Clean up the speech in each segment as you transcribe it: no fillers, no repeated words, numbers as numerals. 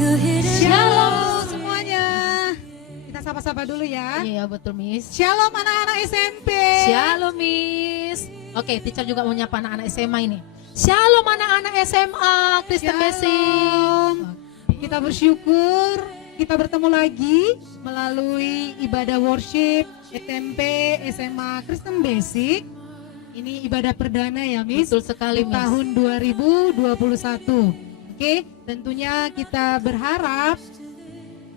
Shalom semuanya. Kita sapa-sapa dulu ya. Iya betul Miss. Shalom anak-anak SMP. Shalom Miss. Oke, teacher juga mau nyapa anak-anak SMA ini. Shalom anak-anak SMA Kristen Basic. Shalom. Kita bersyukur kita bertemu lagi melalui ibadah worship SMP SMA Kristen Basic. Ini ibadah perdana ya Miss. Betul sekali di Miss. tahun 2021. Oke, tentunya kita berharap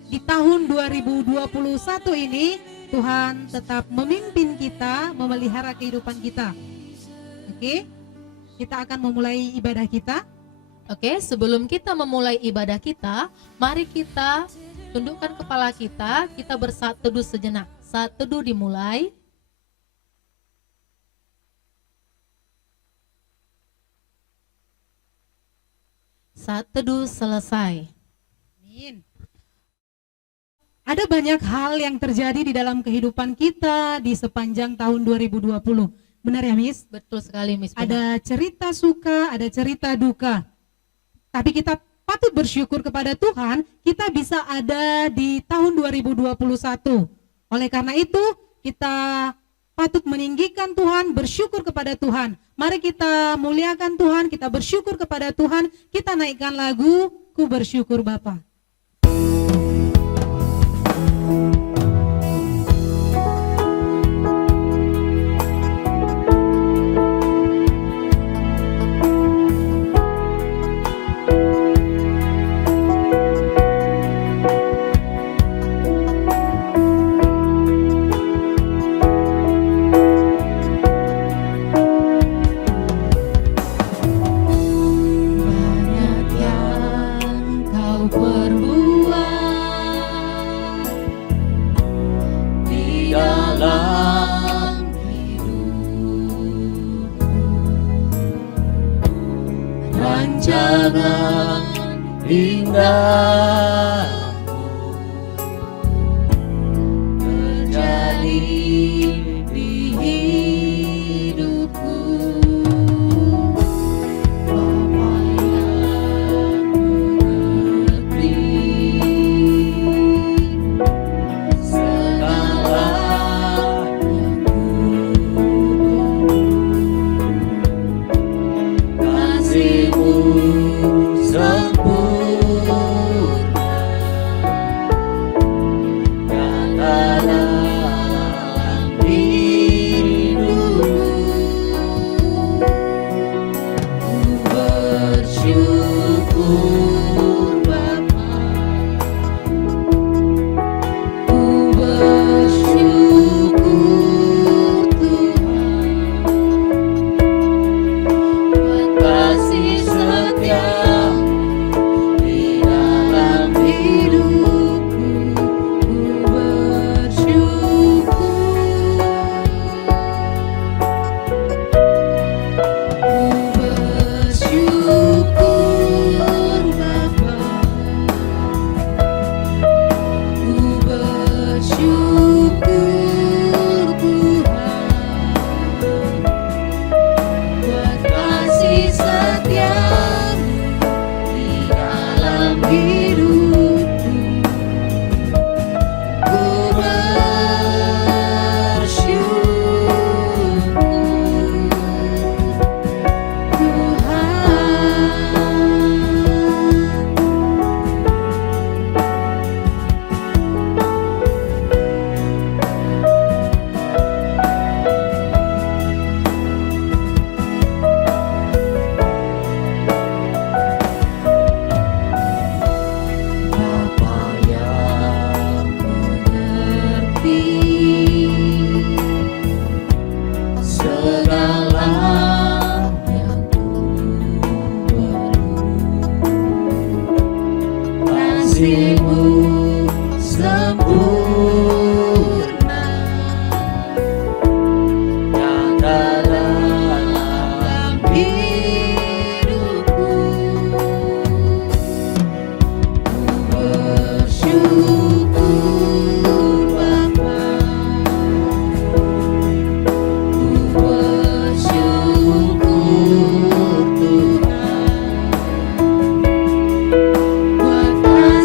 di tahun 2021 ini Tuhan tetap memimpin kita, memelihara kehidupan kita. Oke, kita akan memulai ibadah kita. Oke, sebelum kita memulai ibadah kita, mari kita tundukkan kepala kita bersatu teduh sejenak. Saat teduh dimulai. Saat teduh selesai. Amin. Ada banyak hal yang terjadi di dalam kehidupan kita di sepanjang tahun 2020. Benar ya Miss? Betul sekali Miss. Benar. Ada cerita suka, ada cerita duka. Tapi kita patut bersyukur kepada Tuhan, kita bisa ada di tahun 2021. Oleh karena itu, kita patut meninggikan Tuhan, bersyukur kepada Tuhan. Mari kita muliakan Tuhan, kita bersyukur kepada Tuhan, kita naikkan lagu, Ku Bersyukur Bapa. Rancangan indahmu terjadi di hidupku, Bapa yang mengerti segala yang kasih-Mu sempurna yang dalam hidupku. Ku bersyukur Bapa, ku bersyukur Tuhan buat kasih setia di dalam hidupku. Ku bersyukur, Bapa, ku bersyukur Tuhan buat kasih setia-Mu di dalam hidupku. Ku bersyukur Bapa yang mengerti segala yang ku perlu, kasih-Mu sempurna yang dalam hidupku. Ku bersyukur Bapa, ku bersyukur Tuhan buat kasih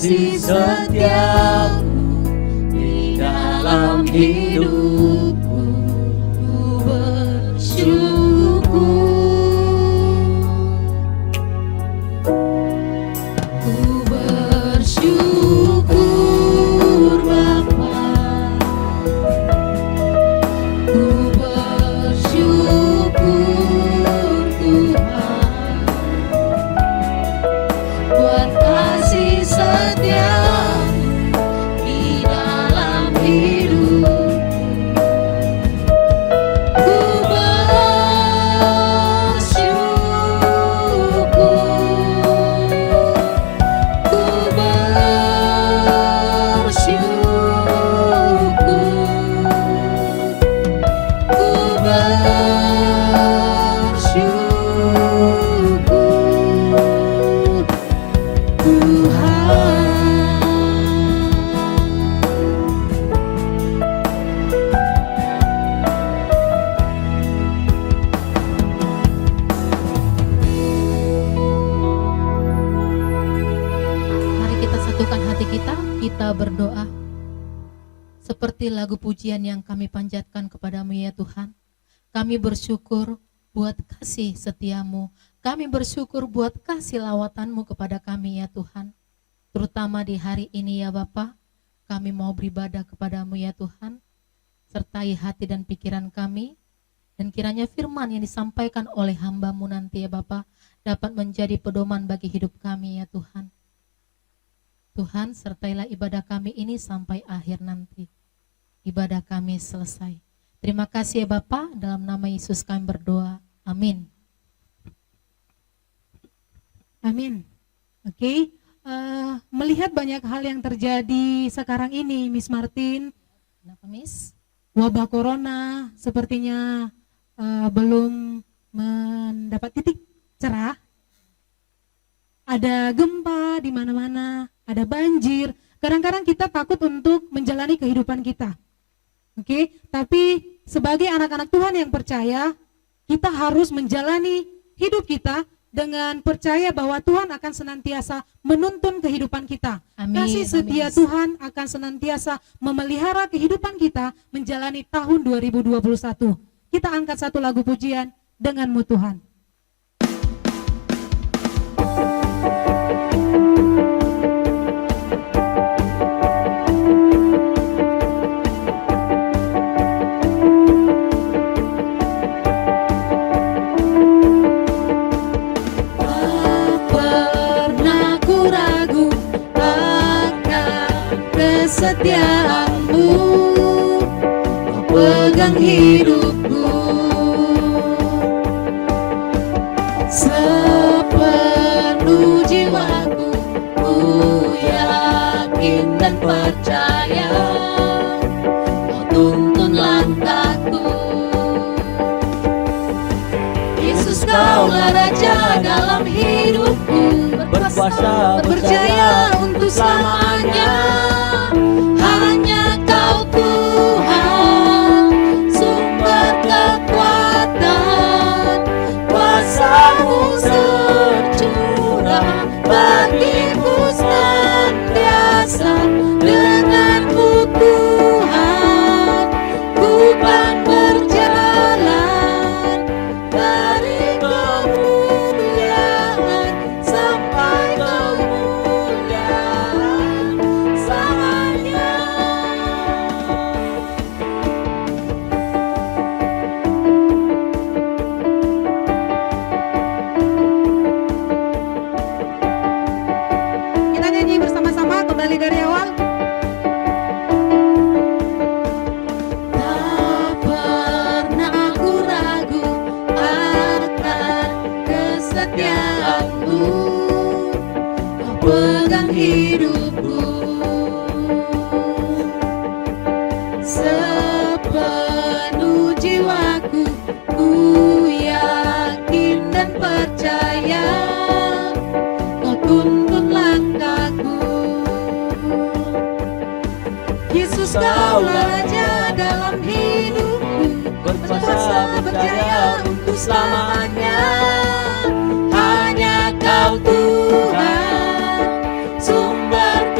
kasih setiamu di dalam hidupku, ku bersyukur. Ku bersyukur Bapa, ku bersyukur Tuhan, buat kasih setiamu di dalam hidupku. Ku Mari kita satukan hati kita, kita berdoa. Seperti lagu pujian yang kami panjatkan kepadamu ya Tuhan. Kami bersyukur buat kasih setiamu. Kami bersyukur buat kasih lawatanmu kepada kami ya Tuhan. Terutama di hari ini ya Bapa, kami mau beribadah kepadamu ya Tuhan. Sertai hati dan pikiran kami. Dan kiranya firman yang disampaikan oleh hamba-Mu nanti ya Bapa, dapat menjadi pedoman bagi hidup kami ya Tuhan. Tuhan, sertailah ibadah kami ini sampai akhir nanti. Ibadah kami selesai. Terima kasih ya Bapa, dalam nama Yesus kami berdoa. Amin. Amin. Oke, melihat banyak hal yang terjadi sekarang ini, Miss Martin, Kenapa Miss? wabah corona sepertinya belum mendapat titik cerah. Ada gempa di mana-mana, ada banjir. Kadang-kadang kita takut untuk menjalani kehidupan kita. Oke, tapi sebagai anak-anak Tuhan yang percaya, kita harus menjalani hidup kita dengan percaya bahwa Tuhan akan senantiasa menuntun kehidupan kita. Amin. Kasih setia Amin. Tuhan akan senantiasa memelihara kehidupan kita menjalani tahun 2021. Kita angkat satu lagu pujian, Denganmu Tuhan. Pernah ku ragu akan kesetiaanmu, kau pegang hidupku sepenuh jiwaku. Ku yakin dan percaya kau tuntun langkahku. Yesus, kaulah Raja dalam hidupku, Berkuasa, percaya untuk selamanya. Hanya Kau Tuhan, sumber kekuatan, kuasa-Mu tercurah bagiku senantiasa. Denganmu Tuhan, ku kan berjalan dari kemuliaan sampai kemuliaan selamanya. Kita nyanyi bersama-sama kembali dari awal. Tak pernah ku ragu akan kesetiaanmu, kau pegang hidupku sepenuh jiwaku. Ku yakin dan percaya kau tuntun langkahku. Yesus, kaulah Raja dalam hidupku, berkuasa berjaya untuk selamanya. Hanya Kau Tuhan, sumber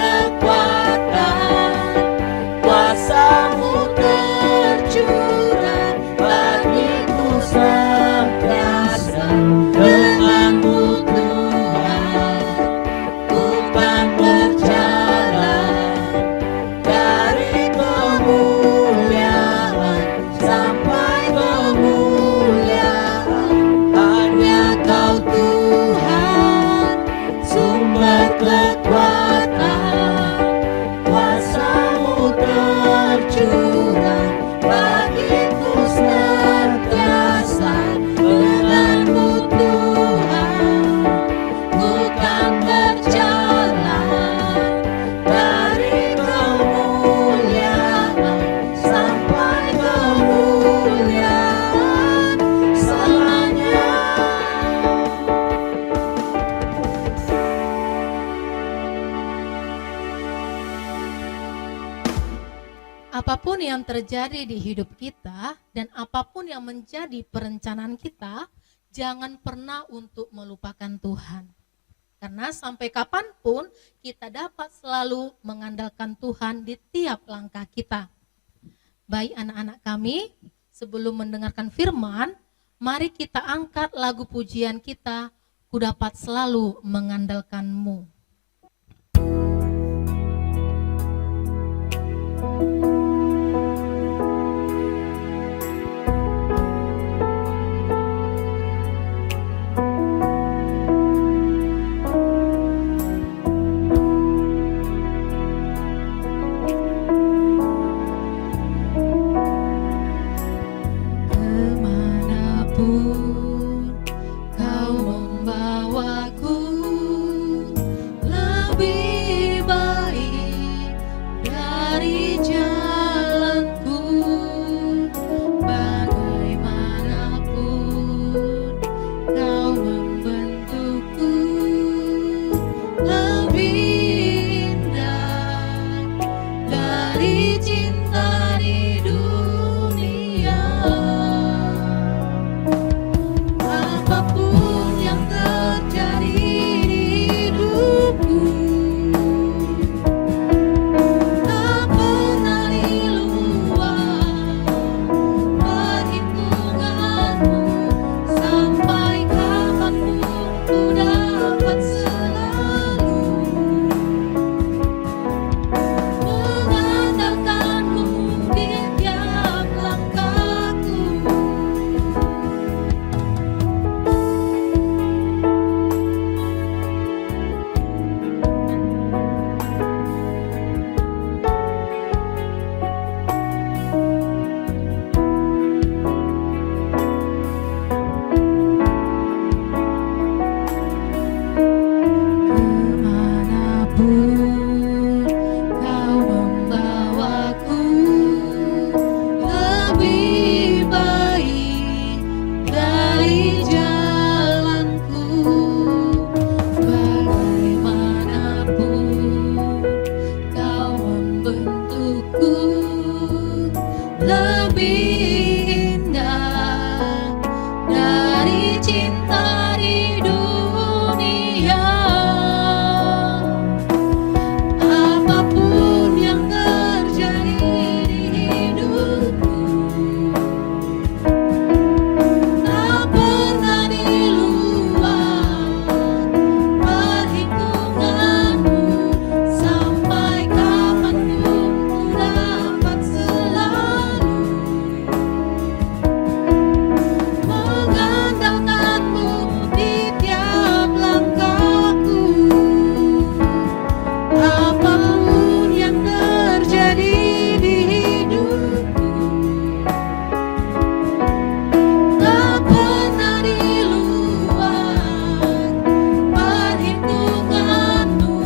apapun yang terjadi di hidup kita dan apapun yang menjadi perencanaan kita, jangan pernah untuk melupakan Tuhan. Karena sampai kapanpun kita dapat selalu mengandalkan Tuhan di tiap langkah kita. Baik anak-anak kami, sebelum mendengarkan firman, mari kita angkat lagu pujian kita, Ku Dapat Selalu Mengandalkanmu. Kemanapun kau membawaku, lebih baik dari jalanku. Bagaimanapun kau membentukku, lebih indah dari cinta di dunia. Apapun yang terjadi di hidupku, tak pernah di luar perhitunganmu. Sampai kapanpun ku dapat selalu mengandalkanmu di tiap langkahku. Kemanapun kau membawaku, lebih baik dari jalanku. Bagaimanapun kau membentukku, lebih indah dari cinta di dunia. Apapun yang terjadi di hidupku, tak pernah di luar perhitunganmu. Sampai kapanpun ku dapat selalu mengandalkanmu di tiap langkahku. Apapun yang terjadi di hidupku, tak pernah di luar perhitunganmu.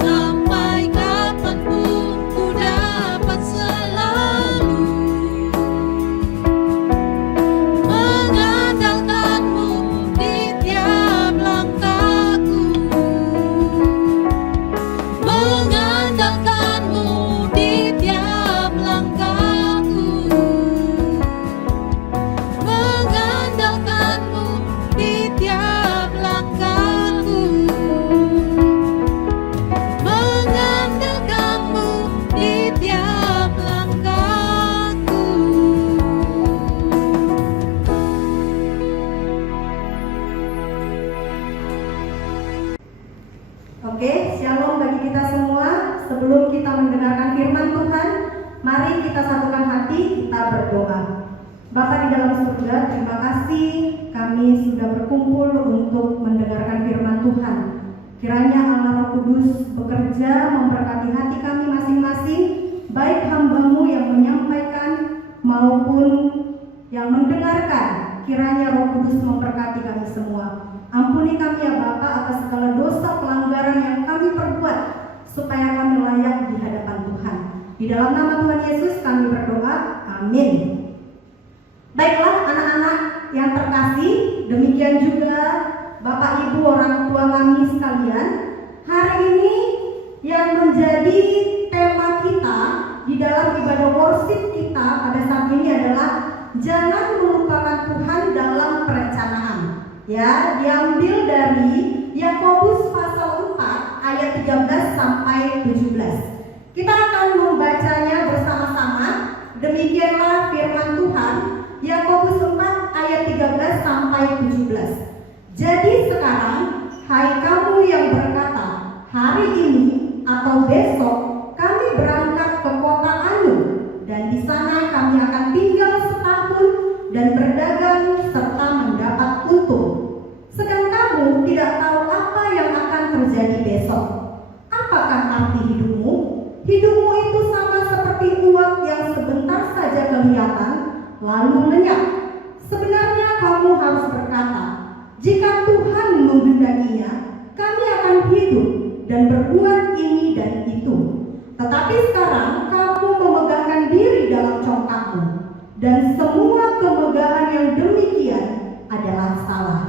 Sampai kapanpun ku dapat selalu mengandalkanmu di tiap langkahku. Mengandalkanmu di tiap langkahku. Mengandalkanmu di tiap langkahku. Mengandalkanmu di tiap langkahku. Oke, shalom bagi kita semua. Sebelum kita mendengarkan firman Tuhan, mari kita satukan hati, kita berdoa. Bapa di dalam surga, terima kasih kami sudah berkumpul untuk mendengarkan firman Tuhan. Kiranya Allah Roh Kudus bekerja memberkati hati kami masing-masing, baik hamba-Mu yang menyampaikan maupun yang mendengarkan. Kiranya Roh Kudus memberkati kami semua. Ampuni kami ya Bapa atas segala dosa pelanggaran yang kami perbuat, supaya kami layak di hadapan Tuhan. Di dalam nama Tuhan Yesus kami berdoa, amin. Baiklah anak-anak yang terkasih, demikian juga Bapak Ibu orang tua kami sekalian. Hari ini yang menjadi tema kita di dalam ibadah worship kita pada saat ini adalah jangan melupakan Tuhan dalam perencanaan. Ya, diambil dari Yakobus pasal 4 ayat 13 sampai 17. Kita akan membacanya bersama-sama. Demikianlah firman Tuhan, Yakobus 4 ayat 13 sampai 17. Jadi sekarang, hai kamu yang berkata, hari ini atau besok kami berangkat ke kota Anu, dan di sana kami akan tinggal setahun dan berdagang serta mendapat untung. Sedang kamu tidak tahu apa yang akan terjadi besok. Apakah arti hidupmu? Hidupmu itu sama seperti uap yang sebentar saja kelihatan, lalu lenyap. Sebenarnya kamu harus berkata, jika Tuhan menghendakinya, kami akan hidup dan berbuat ini dan itu. Tetapi sekarang kamu memegahkan diri dalam congkakmu, dan semua kemegahan yang demikian adalah salah.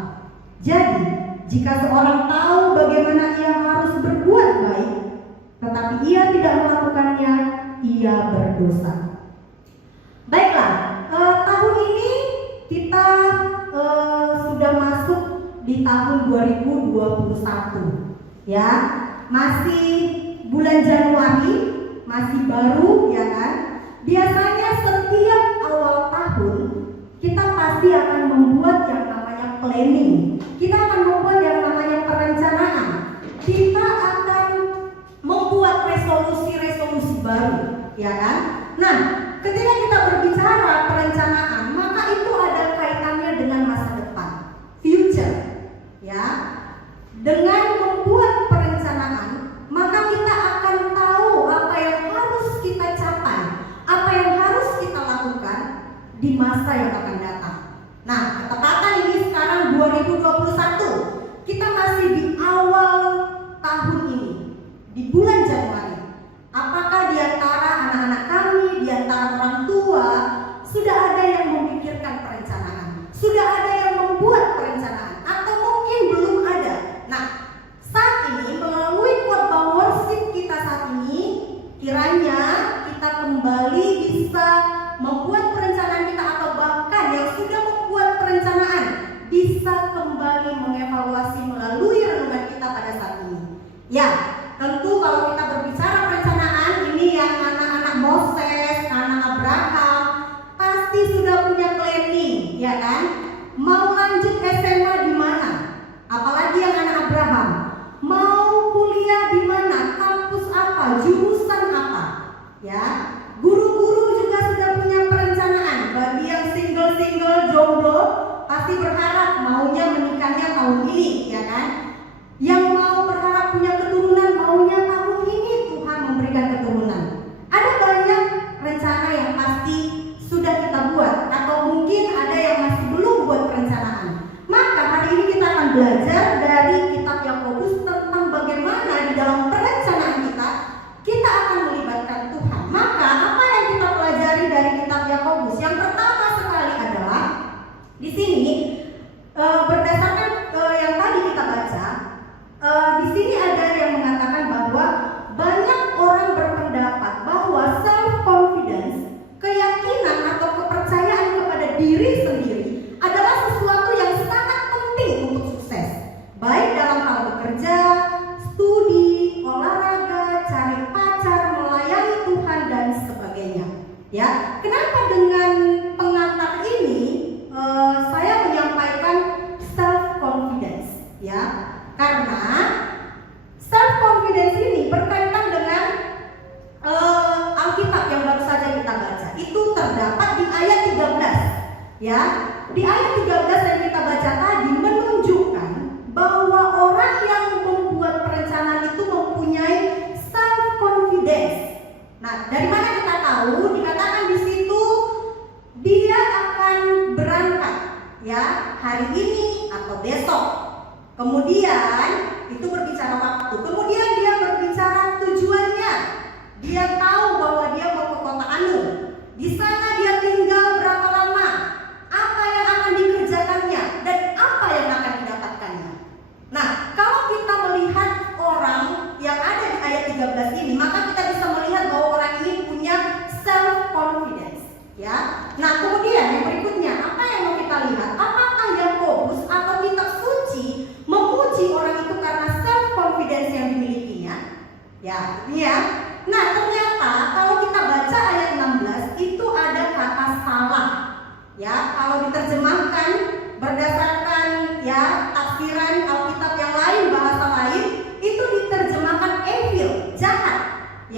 Jadi, jika seorang tahu bagaimana ia harus berbuat baik, tetapi ia tidak melakukannya, ia berdosa. Baiklah, tahun ini kita sudah masuk di tahun 2021. Ya, masih bulan Januari, masih baru, ya kan? Biasanya setiap awal tahun kita pasti akan membuat yang namanya planning. Kita akan membuat yang namanya perencanaan. Kita akan membuat resolusi-resolusi baru, ya kan? Nah, ketika kita berbicara perencanaan, maka itu ada kaitannya dengan masa depan, future, ya. Dengan membuat perencanaan, maka kita akan tahu apa yang harus kita capai, apa yang harus kita lakukan di masa yang akan datang. Nah, ketepatan ini sekarang 2021, kita masih di awal tahun ini, di bulan Januari. Apakah di antara anak-anak kami, di antara orang tua, sudah ada yang memikirkan perencanaan? Sudah ada yang membuat perencanaan? Atau mungkin belum ada? Nah, saat ini melalui khotbah worship kita saat ini, kiranya kita kembali bisa membuat perencanaan kita, atau bahkan yang sudah membuat perencanaan bisa kembali mengevaluasi melalui renungan kita pada saat ini. Ya, tentu kalau kita berbicara perencanaan ini, yang anak-anak Moses, anak Abraham pasti sudah punya planning, ya kan? Mau lanjut SMA di mana? Apalagi yang anak Abraham, mau kuliah di mana? Kampus apa? Jurusan apa? Ya, guru-guru juga sudah punya perencanaan. Bagi yang single-single jomblo pasti berharap maunya menikahnya tahun ini, ya kan? Yang mau berharap punya keturunan, maunya tahun ini Tuhan memberikan keturunan. Ada banyak rencana yang pasti sudah kita buat, atau mungkin ada yang masih belum buat perencanaan. Maka hari ini kita akan belajar dari kitab Yakobus tentang bagaimana di dalam perencanaan kita akan melibatkan Tuhan. Maka apa yang kita pelajari dari kitab Yakobus? Yang pertama sekali adalah di sini berdasarkan yang tadi kita baca, di sini ada yang mengatakan bahwa banyak orang berpendapat bahwa self confidence, keyakinan atau kepercayaan kepada diri sendiri adalah sesuatu yang sangat penting untuk sukses, baik dalam hal bekerja, studi, olahraga, cari pacar, melayani Tuhan dan sebagainya. Ya, kenapa dengan pengantar ini saya menyampaikan self confidence? Ya, karena self confidence ini berkaitan dengan Alkitab yang baru saja kita baca. Itu terdapat di ayat 13. Ya, di ayat 13 yang kita baca tadi menunjukkan bahwa orang yang membuat perencanaan itu mempunyai self confidence. Nah, dari mana kita tahu? Dikatakan di situ dia akan berangkat, ya, hari ini atau besok. Kemudian itu berbicara waktu. Kemudian dia berbicara tujuannya. Dia tahu bahwa dia mau ke kota Anu. Di sana dia tinggal berapa lama? Apa yang akan dikerjakannya dan apa yang akan didapatkannya? Nah, kalau kita melihat orang yang ada di ayat 13 ini, maka kita bisa melihat bahwa orang ini punya self confidence.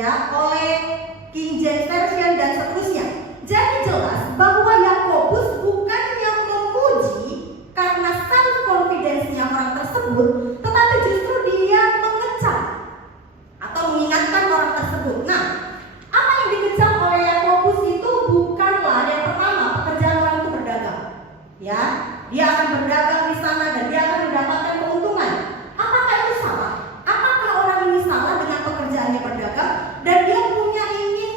ya oleh King James Version dan seterusnya. Jadi jelas bahwa Yakobus bukannya memuji karena self confidence-nya orang tersebut, tetapi justru dia mengecam atau mengingatkan orang tersebut. Nah, apa yang dikecam oleh Yakobus itu bukanlah yang pertama pekerjaan orang itu berdagang. Ya, dia akan berdagang di sana dan dia akan mendapatkan keuntungan. Apakah itu salah? Apakah orang ini salah dengan pekerjaannya berdagang dan dia punya ingin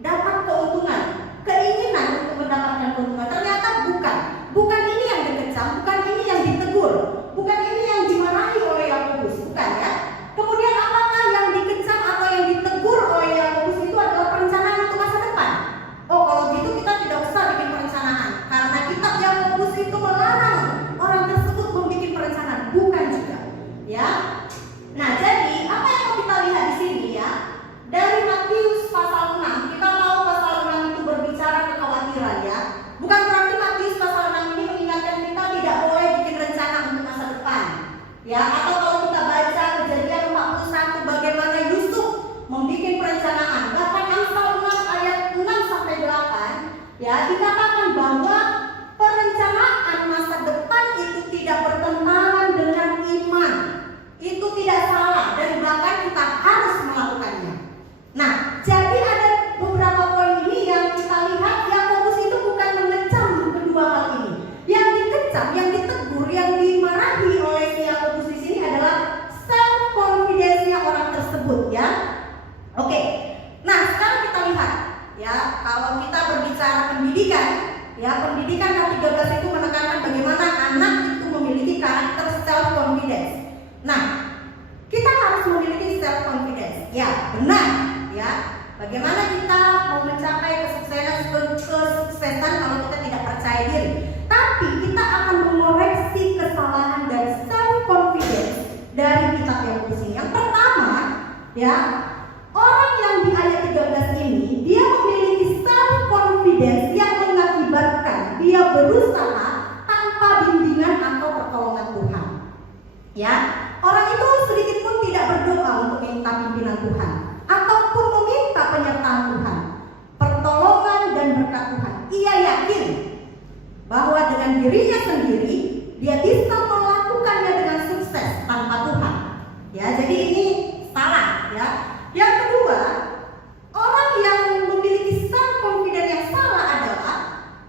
dapat keuntungan, keinginan untuk mendapatkan keuntungan? Ternyata bukan. Bukan ini yang dikecam, bukan ini yang ditegur, bukan ini yang dimarahi oleh Yakobus, bukan ya. Kemudian apakah yang dikecam atau yang ditegur oleh Yakobus itu adalah perencanaan untuk masa depan? Oh, kalau gitu kita tidak usah bikin perencanaan, karena kitab Yakobus itu melarang orang tersebut membuat perencanaan, bukan juga, ya. Nah, jadi apa yang mau kita lihat di sini ya? Dari Matius pasal 6, kita tahu pasal 6 itu berbicara kekhawatiran ya. Bukan berarti Matius pasal 6 ini mengingatkan kita tidak boleh bikin rencana untuk masa depan. Ya, atau kalau kita baca Kejadian 41 bagaimana Yusuf membuat perencanaan. Bahkan Amsal 6 ayat 6 sampai 8 ya dikatakan bahwa perencanaan masa depan itu tidak bertentangan dengan iman. Itu tidak salah dan bahkan kita harus melakukannya. Nah, jadi ada beberapa poin ini yang kita lihat Yakobus itu bukan mengecam kedua hal ini. Yang dikecam, yang ditegur, yang dimarahi oleh Yakobus di sini adalah self confidence-nya orang tersebut ya. Oke. Nah, sekarang kita lihat ya, kalau kita berbicara pendidikan, ya pendidikan K13 itu menekankan bagaimana anak itu memiliki karakter self confidence. Nah, kita harus memiliki self confidence. Ya, benar ya. Bagaimana kita mau mencapai kesuksesan kalau kita tidak percaya diri? Tapi kita akan mengoreksi kesalahan dari self confidence dari kitab Yakobus ini. Yang pertama, ya, orang yang di ayat 13 ini dia memiliki self confidence yang mengakibatkan dia berusaha tanpa bimbingan atau pertolongan Tuhan. Ya, orang itu sedikit pun tidak berdoa untuk minta pimpinan Tuhan ataupun meminta penyertaan Tuhan, pertolongan dan berkat Tuhan. Ia yakin bahwa dengan dirinya sendiri dia bisa melakukannya dengan sukses tanpa Tuhan. Ya, jadi ini salah ya. Yang kedua, orang yang memiliki self confidence yang salah adalah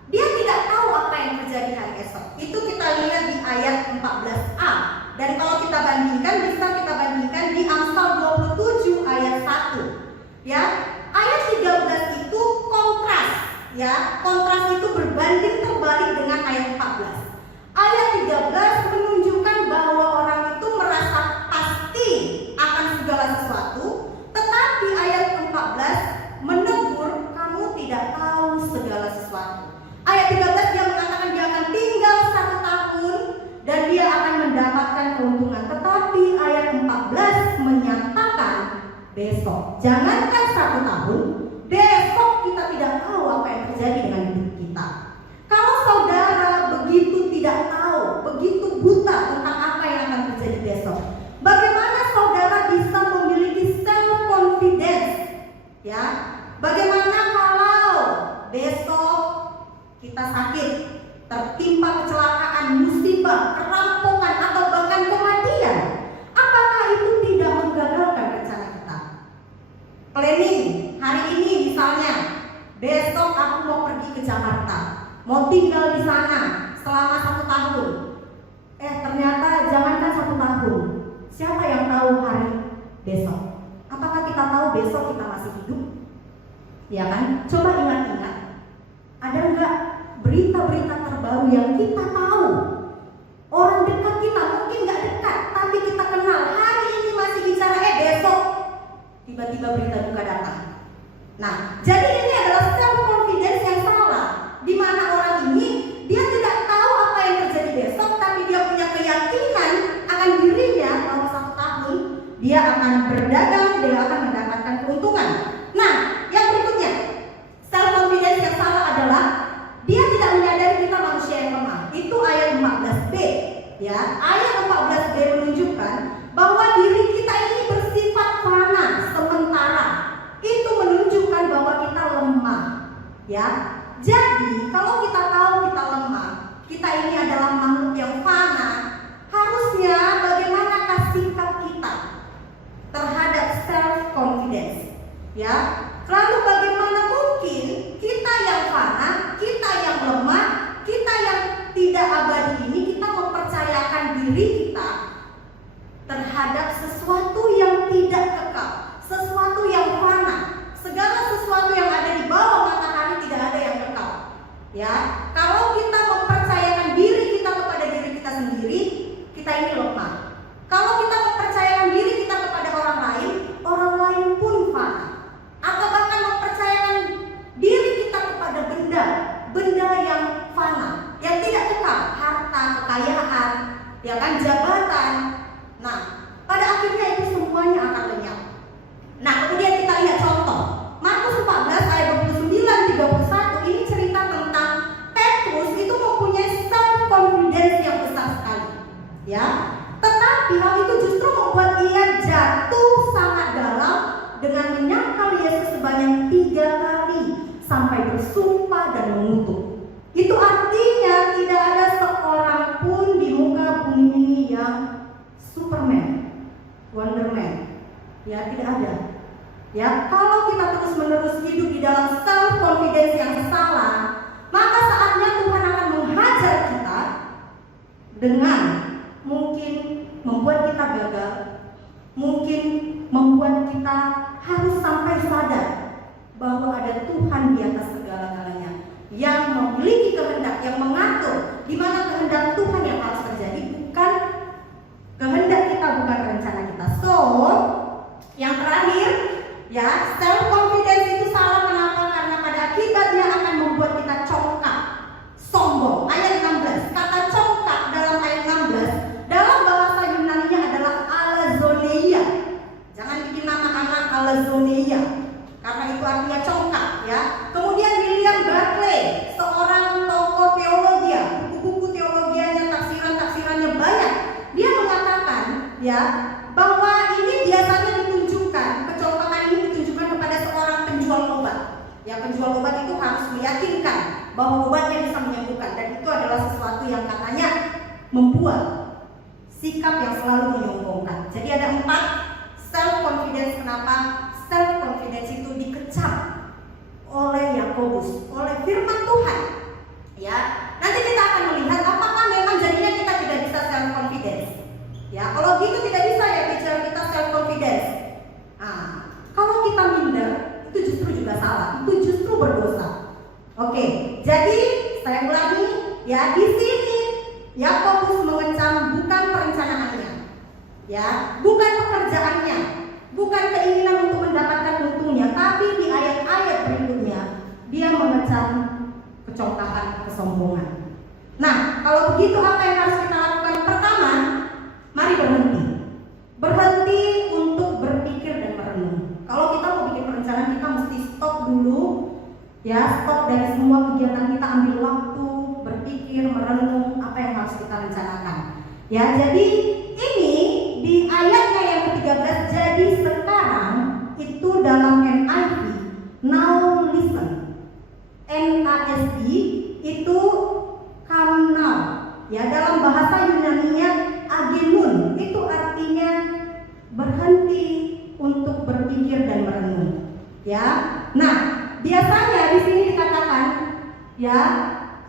dia tidak tahu apa yang terjadi hari esok. Itu kita lihat di ayat 14a. Dan kalau kita bandingkan, bisa kita bandingkan di Amsal 27 ayat 1. Ya, ayat 13 itu kontras, ya. Kontras itu berbanding terbalik dengan ayat 14. Ayat 13 menunjukkan bahwa orang itu merasa pasti akan segala sesuatu, tetapi ayat 14 menegur kamu tidak tahu segala sesuatu. Ayat 13 dia mengatakan dia akan tinggal 1 tahun dan dia akan mendapatkan keuntungan. Tetapi ayat 14 menyatakan besok. Jangankan 1 tahun, besok kita tidak tahu apa yang terjadi dengan hidup kita. Kalau saudara begitu tidak tahu, begitu buta tentang apa yang akan terjadi besok, bagaimana saudara bisa memiliki self confidence? Ya, bagaimana kalau besok kita sakit, tertimpa kecelakaan, musibah, perampokan atau bahkan kematian? Apakah itu tidak menggagalkan rencana kita? Planning hari ini misalnya, besok aku mau pergi ke Jakarta, mau tinggal di sana selama 1 tahun. Ternyata jangankan 1 tahun, siapa yang tahu hari besok? Apakah kita tahu besok kita masih hidup? Ya kan? Coba ingat-ingat, ada enggak berita-berita terbaru yang kita tahu? Orang dekat kita, mungkin nggak dekat, tapi kita kenal. Hari ini masih bicara, besok tiba-tiba berita duka datang. Nah, jadi ini adalah self confidence yang salah, di mana orang ini dia tidak tahu apa yang terjadi besok, tapi dia punya keyakinan akan dirinya bahwa 1 tahun dia akan berdagang, dia akan mendapatkan keuntungan. Nah, yang berikutnya, self confidence yang salah adalah dia tidak menyadari kita manusia yang lemah. Itu ayat 14b. Ya, ayat 14b menunjukkan bahwa diri kita ini bersifat fana, sementara. Ya. Jadi, kalau kita tahu kita lemah, kita ini adalah makhluk yang fana, harusnya bagaimanakah sikap kita terhadap self confidence? Ya. Lalu bagaimana mungkin kita yang fana, kita yang lemah, kita yang tidak abadi ini, kita mempercayakan diri kita terhadap sesuatu yang tidak kekal, sesuatu yang fana. Segala sesuatu yang ada di bawah matahari tidak ada yang kekal. Ya, kalau kita mempercayakan diri kita kepada diri kita sendiri, kita ini lemah. Kalau kita mempercayakan diri kita kepada orang lain pun fana. Atau bahkan mempercayakan diri kita kepada benda yang fana, yang tidak kekal, harta, kekayaan, ya kan, jabatan. Nah, pada akhirnya itu semuanya akan lenyap. Nah, kemudian kita lihat contoh Markus 14 ayat 29-31. Ini cerita tentang Petrus itu mempunyai self confidence yang besar sekali, ya. Tetapi hal itu justru membuat ia jatuh sangat dalam dengan menyangkal Yesus sebanyak 3 kali sampai bersumpah dan mengutuk. Itu artinya tidak ada seorang pun di muka bumi ini yang Superman, Wonderman. Ya, tidak ada. Ya, kalau kita terus-menerus hidup di dalam self confidence yang salah, maka saatnya Tuhan akan menghajar kita dengan mungkin membuat kita gagal, mungkin membuat kita harus sampai sadar bahwa ada Tuhan di atas segala-galanya yang memiliki kehendak, yang mengatur di mana kehendak Tuhan yang harus terjadi, bukan kehendak kita, bukan rencana kita. So, yang terakhir, ya, self confidence itu salah kenapa? Karena pada akibatnya akan membuat kita congkak, sombong. Ayat 16, kata congkak dalam ayat 16 dalam bahasa Yunani-nya adalah alazoneia. Jangan bikin nama anak alazoneia, karena itu artinya congkak, ya. Kemudian William Barclay, seorang tokoh teologi, buku-buku teologianya, tafsiran-tafsirannya banyak. Dia mengatakan, ya, bahwa ini biasanya ditunjukkan, kecongkakan ini ditunjukkan kepada seorang penjual obat. Ya, penjual obat itu harus meyakinkan bahwa obatnya bisa menyembuhkan, dan itu adalah sesuatu yang katanya membuat sikap yang selalu menyombongkan. Jadi ada 4 self confidence. Kenapa self confidence itu dikecam oleh Yakobus, oleh firman Tuhan? Ya, nanti kita akan melihat apakah memang jadinya kita tidak bisa self confidence. Ya, kalau gitu tidak bisa ya bicara kita self confidence. Nah, kalau kita minder, itu justru juga salah, itu justru berdosa. Oke, jadi saya ulangi, ya, di sini Yakobus mengecam bukan perencanaannya, ya, bukan pekerjaannya, bukan keinginan untuk mendapatkan untungnya, tapi di ayat-ayat berikutnya dia mengecam kecongkakan, kesombongan. Nah, kalau begitu apa yang harus kita lakukan? Pertama, mari berhenti untuk berpikir dan merenung. Kalau kita mau bikin perencanaan, kita mesti stop dulu, ya, stop dari semua kegiatan kita, ambil waktu berpikir, merenung apa yang harus kita rencanakan. Ya, jadi ini di ayatnya yang ke-13, jadi sekarang itu dalam NIV, now listen. NASB itu come now. Ya, dalam bahasa Yunani-nya agemun, itu artinya berhenti untuk berpikir dan merenung. Ya, nah biasanya di sini dikatakan, ya,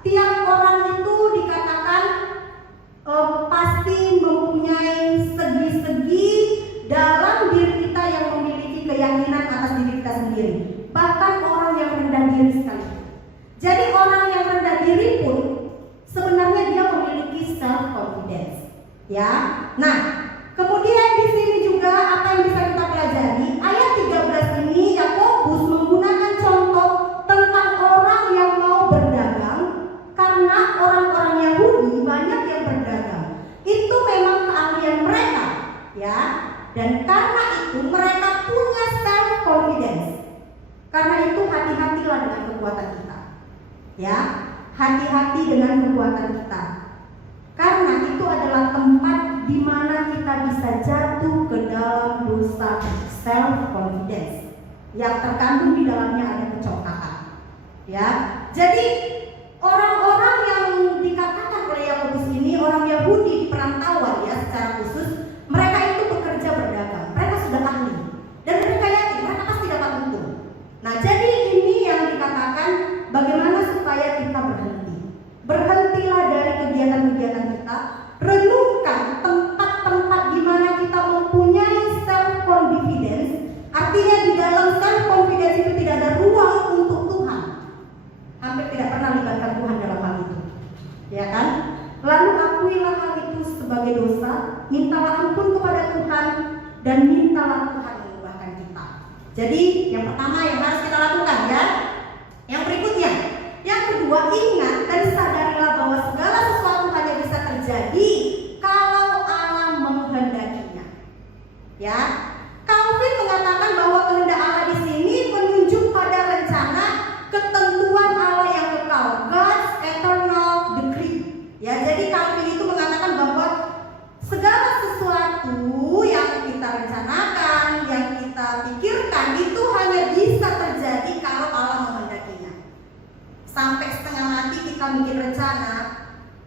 tiap orang itu dikatakan pasti mempunyai segi-segi dalam diri kita yang memiliki keyakinan atas diri kita sendiri. Bahkan orang yang rendah diri sekali. Jadi orang yang rendah diri pun sebenarnya dia memiliki self confidence. Ya, nah kemudian di sini juga apa yang bisa kita pelajari, ayat 13 ini Yakobus menggunakan contoh tentang orang yang mau berdagang, karena orang-orang Yahudi banyak yang berdagang. Itu memang keahlian mereka, ya. Dan karena itu mereka punya self confidence. Karena itu hati-hatilah dengan kekuatan kita. Ya, hati-hati dengan kekuatan kita. Karena itu adalah tempat di mana kita bisa jatuh ke dalam dosa self confidence yang terkandung di dalamnya ada kecongkakan. Ya, jadi orang-orang yang dikatakan oleh Yakobus ini orang Yahudi di perantauan ya secara khusus, mereka itu bekerja berdagang, mereka sudah ahli dan mereka yakin mereka pasti dapat untung. Nah, jadi ini yang dikatakan bagaimana supaya kita berhenti. Berhentilah dari kegiatan-kegiatan kita, renungkan tempat-tempat di mana kita mempunyai self confidence. Artinya di dalam self confidence itu tidak ada ruang untuk Tuhan. Hampir tidak pernah libatkan Tuhan dalam hal itu, ya kan? Lalu akuilah hal itu sebagai dosa, mintalah ampun kepada Tuhan dan mintalah Tuhan mengubahkan kita. Jadi yang pertama yang harus kita lakukan ya. Yang berikutnya, yang kedua, ingat dan sadarilah bahwa segala sesuatu hanya bisa terjadi kalau Allah menghendakinya. Ya, Calvin mengatakan bahwa kehendak Allah di sini menunjuk pada rencana ketentuan Allah yang kekal, God's eternal decree. Ya, jadi Calvin itu mengatakan bahwa segala sesuatu yang kita rencanakan, yang kita pikirkan itu hanya bisa terjadi kalau Allah menghendakinya. Sampai setengah mati kita bikin rencana,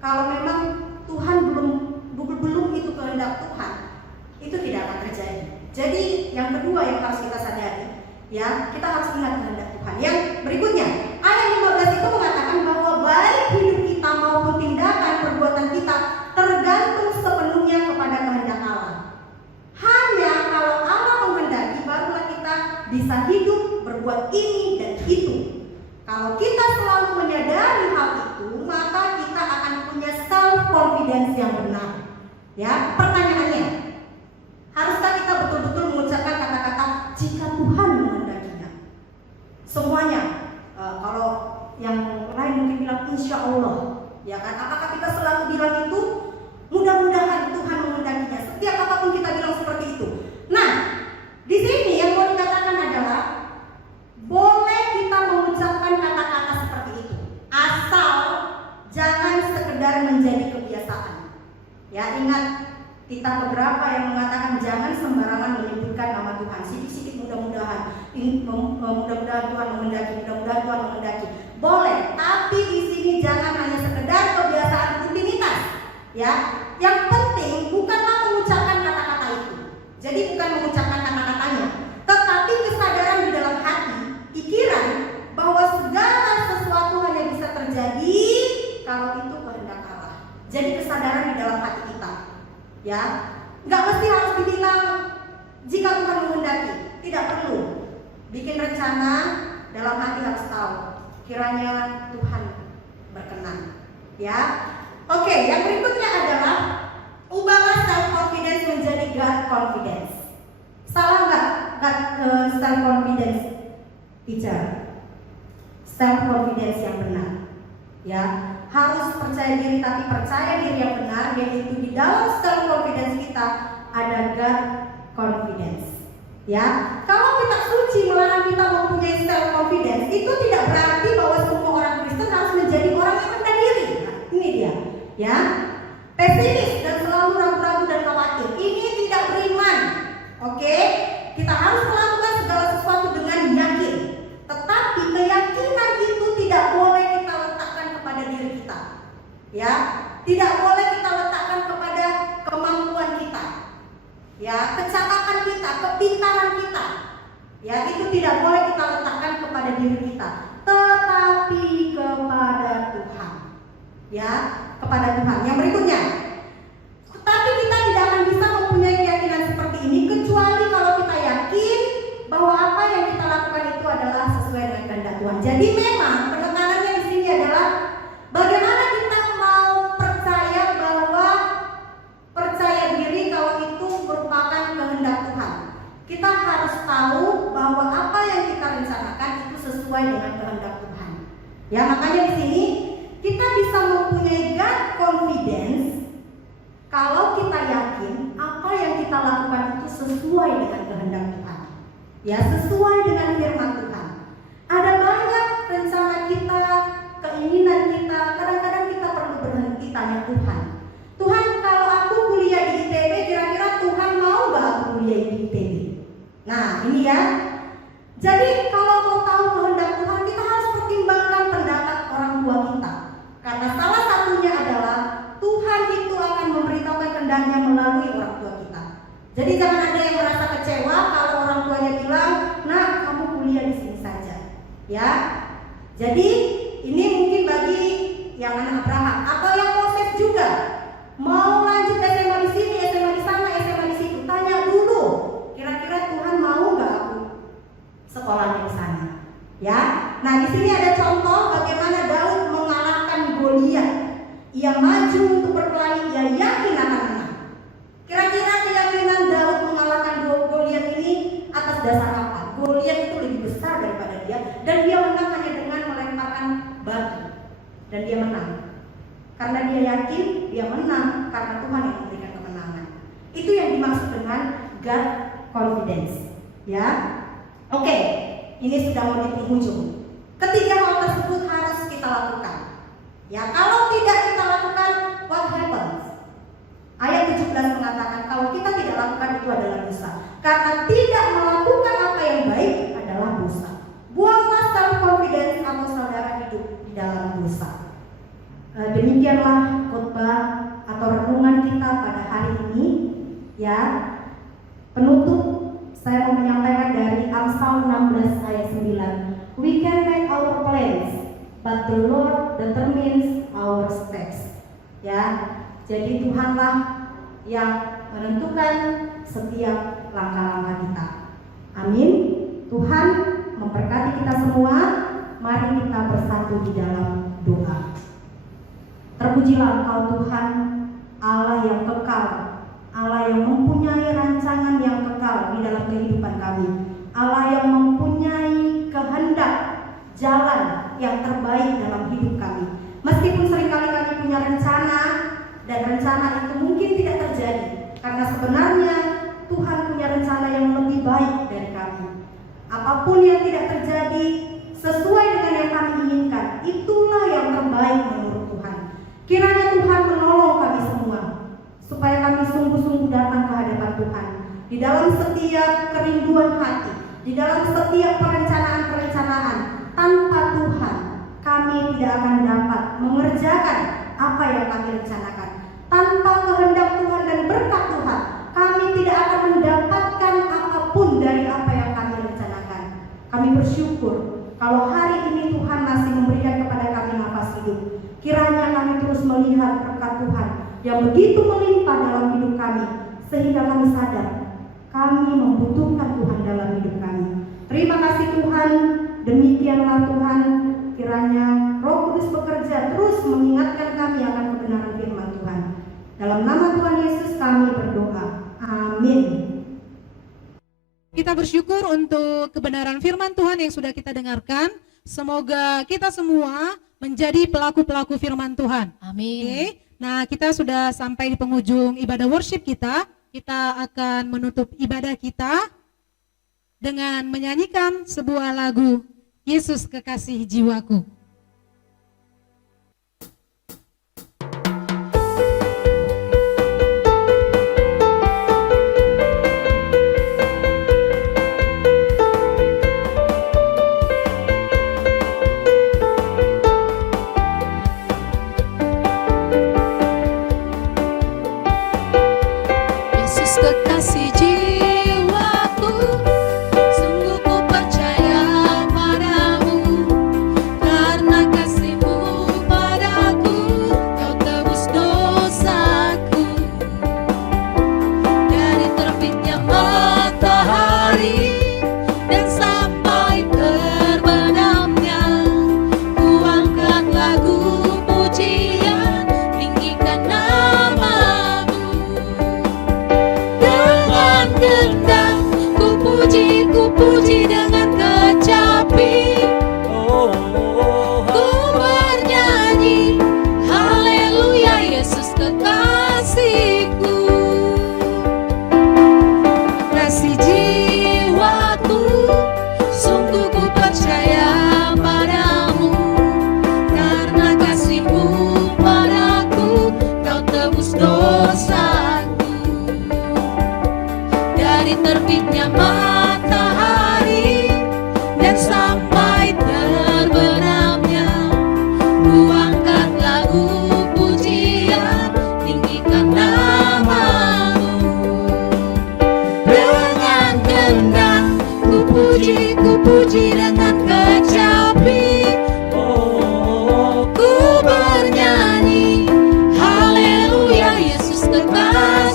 kalau memang Tuhan belum itu kehendak Tuhan, itu tidak akan terjadi. Jadi yang kedua yang harus kita sadari, ya, kita harus ingat kehendak Tuhan. Yang berikutnya, ayat 15 itu mengatakan bahwa baik hidup kita maupun tindakan perbuatan kita tergantung sepenuhnya kepada kehendak Allah. Hanya kalau Allah menghendaki barulah kita bisa hidup, berbuat ini dan itu. Kalau kita selalu menyadari hal itu, maka kita akan punya self confidence yang benar. Ya, pertanyaannya, haruskah kita betul-betul mengucapkan kata-kata jika Tuhan menghendakinya? Semuanya, kalau yang lain mungkin bilang insya Allah, ya kan? Apakah kita selalu bilang itu? Mudah-mudahan Tuhan menghendakinya. Setiap apapun kita bilang seperti itu. Nah, di sini yang mau dikatakan adalah boleh kita mengucapkan kata-kata seperti itu, asal jangan sekedar menjadi kebiasaan. Ya, ingat, kita beberapa yang mengatakan jangan sembarangan menyebutkan nama Tuhan. Sikit-sikit mudah-mudahan Tuhan menghendaki, mudah-mudahan Tuhan menghendaki. Boleh, tapi di sini jangan hanya sekedar kebiasaan rutinitas. Ya, yang penting bukanlah mengucapkan kata-kata itu. Jadi bukan mengucapkan kata-katanya, tetapi kesadaran di dalam hati, pikiran bahwa segala sesuatu hanya bisa terjadi kalau itu kehendak Allah. Jadi kesadaran di dalam hati kita. Ya, nggak mesti harus dibilang jika Tuhan menghendaki, tidak perlu. Bikin rencana dalam hati harus tahu kiranya Tuhan berkenan. Ya, oke. Yang berikutnya adalah ubahlah self confidence menjadi God confidence. Salah nggak self confidence, teacher? Self confidence yang benar. Ya, harus percaya diri, tapi percaya diri yang benar, yaitu di dalam self confidence kita ada God confidence. Ya, kalau kita suci melarang kita mempunyai self confidence, itu tidak berarti bahwa semua orang Kristen harus menjadi orang yang rendah diri. Nah, ini dia, ya, pesimis dan selalu ragu-ragu dan khawatir. Ini tidak beriman. Oke, kita harus melakukan segala sesuatu dengan yakin. Tetapi keyakinan itu tidak boleh kita letakkan kepada diri kita. Ya, tidak boleh kita letakkan kepada kemampuan kita. Ya, kecakapan kita, kepintaran kita. Ya, itu tidak boleh kita letakkan kepada diri kita, tetapi kepada Tuhan. Ya, kepada Tuhan. Yang berikutnya, tapi kita tidak akan bisa mempunyai keyakinan seperti ini kecuali kalau kita yakin bahwa apa yang kita lakukan itu adalah sesuai dengan kehendak Tuhan. Jadi memang penekanannya di sini adalah bagaimana kita mau percaya diri kalau itu merupakan kehendak Tuhan. Kita harus tahu bahwa apa yang kita rencanakan itu sesuai dengan kehendak Tuhan. Ya, makanya di sini kita bisa mempunyai God confidence kalau kita yakin apa yang kita lakukan itu sesuai dengan kehendak Tuhan. Ya, sesuai dengan firman Tuhan. Ada banyak rencana kita, keinginan kita, kadang-kadang kita perlu berhenti tanya Tuhan. Tuhan, kalau aku kuliah di ITB, kira-kira Tuhan mau gak aku kuliah di ITB? Nah, ini ya. Jadi kalau mau tahu kehendak Tuhan, kita harus pertimbangkan kehendaknya melalui orang tua kita. Jadi jangan ada yang merasa kecewa kalau orang tuanya bilang, nah kamu kuliah di sini saja, ya. Jadi ini mungkin bagi yang anak Abraham atau yang Moses juga mau lanjut SMA di sini, SMA di sana, SMA di situ. Tanya dulu, kira-kira Tuhan mau nggak aku sekolahnya di sana, ya. Nah di sini ada contoh bagaimana Daud mengalahkan Goliat. Ia maju untuk berkelahi, ia yakin akan menang. Kira-kira keyakinan Daud mengalahkan Goliat ini atas dasar apa? Goliat itu lebih besar daripada dia, dan dia menang hanya dengan melemparkan batu, dan dia menang. Karena dia yakin dia menang karena Tuhan yang memberikan kemenangan. Itu yang dimaksud dengan God confidence, ya. Oke, ini sudah mau di penghujung. Ketiga hal tersebut harus kita lakukan. Ya, kalau tidak kita lakukan, what happens? Ayat 17 mengatakan kalau kita tidak lakukan itu adalah dosa. Karena tidak melakukan apa yang baik adalah dosa. Buanglah self confidence atau saudara hidup di dalam dosa. Demikianlah khotbah atau renungan kita pada hari ini, ya. Penutup saya mau menyampaikan dari Amsal 16 ayat 9. We can make our plans, but the Lord determines our steps. Ya, jadi Tuhanlah yang menentukan setiap langkah-langkah kita. Amin. Tuhan memberkati kita semua. Mari kita bersatu di dalam doa. Terpujilah Engkau Tuhan, Allah yang kekal, Allah yang mempunyai rancangan yang kekal di dalam kehidupan kami, Allah yang mempunyai kehendak jalan yang terbaik dalam hidup kami. Meskipun seringkali kami punya rencana, dan rencana itu mungkin tidak terjadi, karena sebenarnya Tuhan punya rencana yang lebih baik dari kami. Apapun yang tidak terjadi sesuai dengan yang kami inginkan, itulah yang terbaik menurut Tuhan. Kiranya Tuhan menolong kami semua, supaya kami sungguh-sungguh datang ke hadapan Tuhan di dalam setiap kerinduan hati, di dalam setiap perencanaan-perencanaan. Tanpa Tuhan kami tidak akan dapat mengerjakan apa yang kami rencanakan. Tanpa kehendak Tuhan dan berkat Tuhan, kami tidak akan mendapatkan apapun dari apa yang kami rencanakan. Kami bersyukur kalau hari ini Tuhan masih memberikan kepada kami nafas hidup. Kiranya kami terus melihat berkat Tuhan yang begitu melimpah dalam hidup kami, sehingga kami sadar kami membutuhkan Tuhan dalam hidup kami. Terima kasih Tuhan. Demikianlah Tuhan, kiranya Roh Kudus bekerja terus mengingatkan kami akan kebenaran firman Tuhan. Dalam nama Tuhan Yesus kami berdoa. Amin. Kita bersyukur untuk kebenaran firman Tuhan yang sudah kita dengarkan. Semoga kita semua menjadi pelaku-pelaku firman Tuhan. Amin. Oke. Nah, kita sudah sampai di penghujung ibadah worship kita. Kita akan menutup ibadah kita dengan menyanyikan sebuah lagu, Yesus Kekasih Jiwaku. Yesus kekasih jiwaku, sungguh ku percaya padamu, karena kasih-Mu padaku, Kau tebus dosaku. Dari terbitnya matahari dan sampai terbenamnya, ku angkat lagu pujian, tinggikan nama-Mu. Dengan gendang ku puji dengan kecapi, ku bernyanyi haleluya Yesus kekasihku. Kasih jiwaku, sungguh ku percaya padamu, karena kasih-Mu padaku, Kau tebus dosaku. Dari terbitnya matahari dan sampai terbenamnya, ku angkat lagu pujian, tinggikan nama-Mu.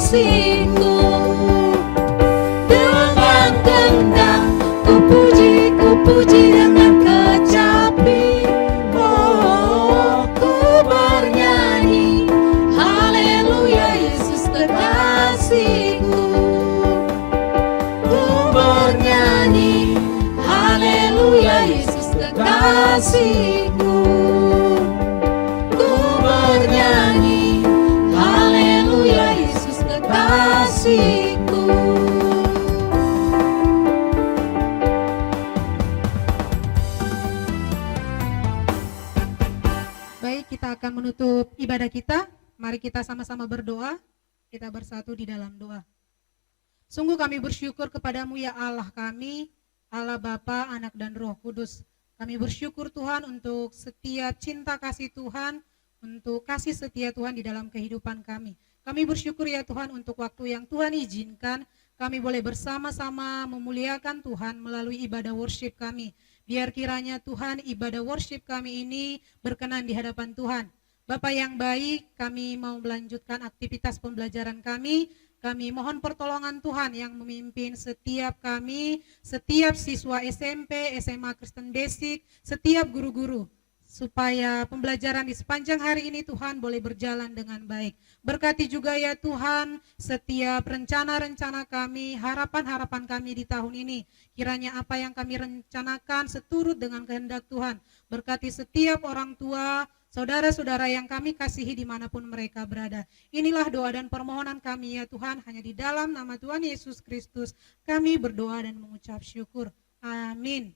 kekasihku. Dengan kehendak ku puji dengan kecapi. Oh, ku bernyanyi, haleluya Yesus kekasihku. Ku bernyanyi, haleluya Yesus kekasihku. Ku bernyanyi, haleluya Yesus kekasihku. Baik, kita akan menutup ibadah kita. Mari kita sama-sama berdoa. Kita bersatu di dalam doa. Sungguh kami bersyukur kepadamu ya Allah kami, Allah Bapa, Anak dan Roh Kudus. Kami bersyukur Tuhan untuk setiap cinta kasih Tuhan, untuk kasih setia Tuhan di dalam kehidupan kami. Kami bersyukur ya Tuhan untuk waktu yang Tuhan izinkan, kami boleh bersama-sama memuliakan Tuhan melalui ibadah worship kami. Biar kiranya Tuhan ibadah worship kami ini berkenan di hadapan Tuhan. Bapa yang baik, kami mau melanjutkan aktivitas pembelajaran kami. Kami mohon pertolongan Tuhan yang memimpin setiap kami, setiap siswa SMP, SMA Kristen Basic, setiap guru-guru. Supaya pembelajaran di sepanjang hari ini Tuhan boleh berjalan dengan baik. Berkati juga ya Tuhan setiap rencana-rencana kami, harapan-harapan kami di tahun ini. Kiranya apa yang kami rencanakan seturut dengan kehendak Tuhan. Berkati setiap orang tua, saudara-saudara yang kami kasihi dimanapun mereka berada. Inilah doa dan permohonan kami ya Tuhan, hanya di dalam nama Tuhan Yesus Kristus kami berdoa dan mengucap syukur. Amin.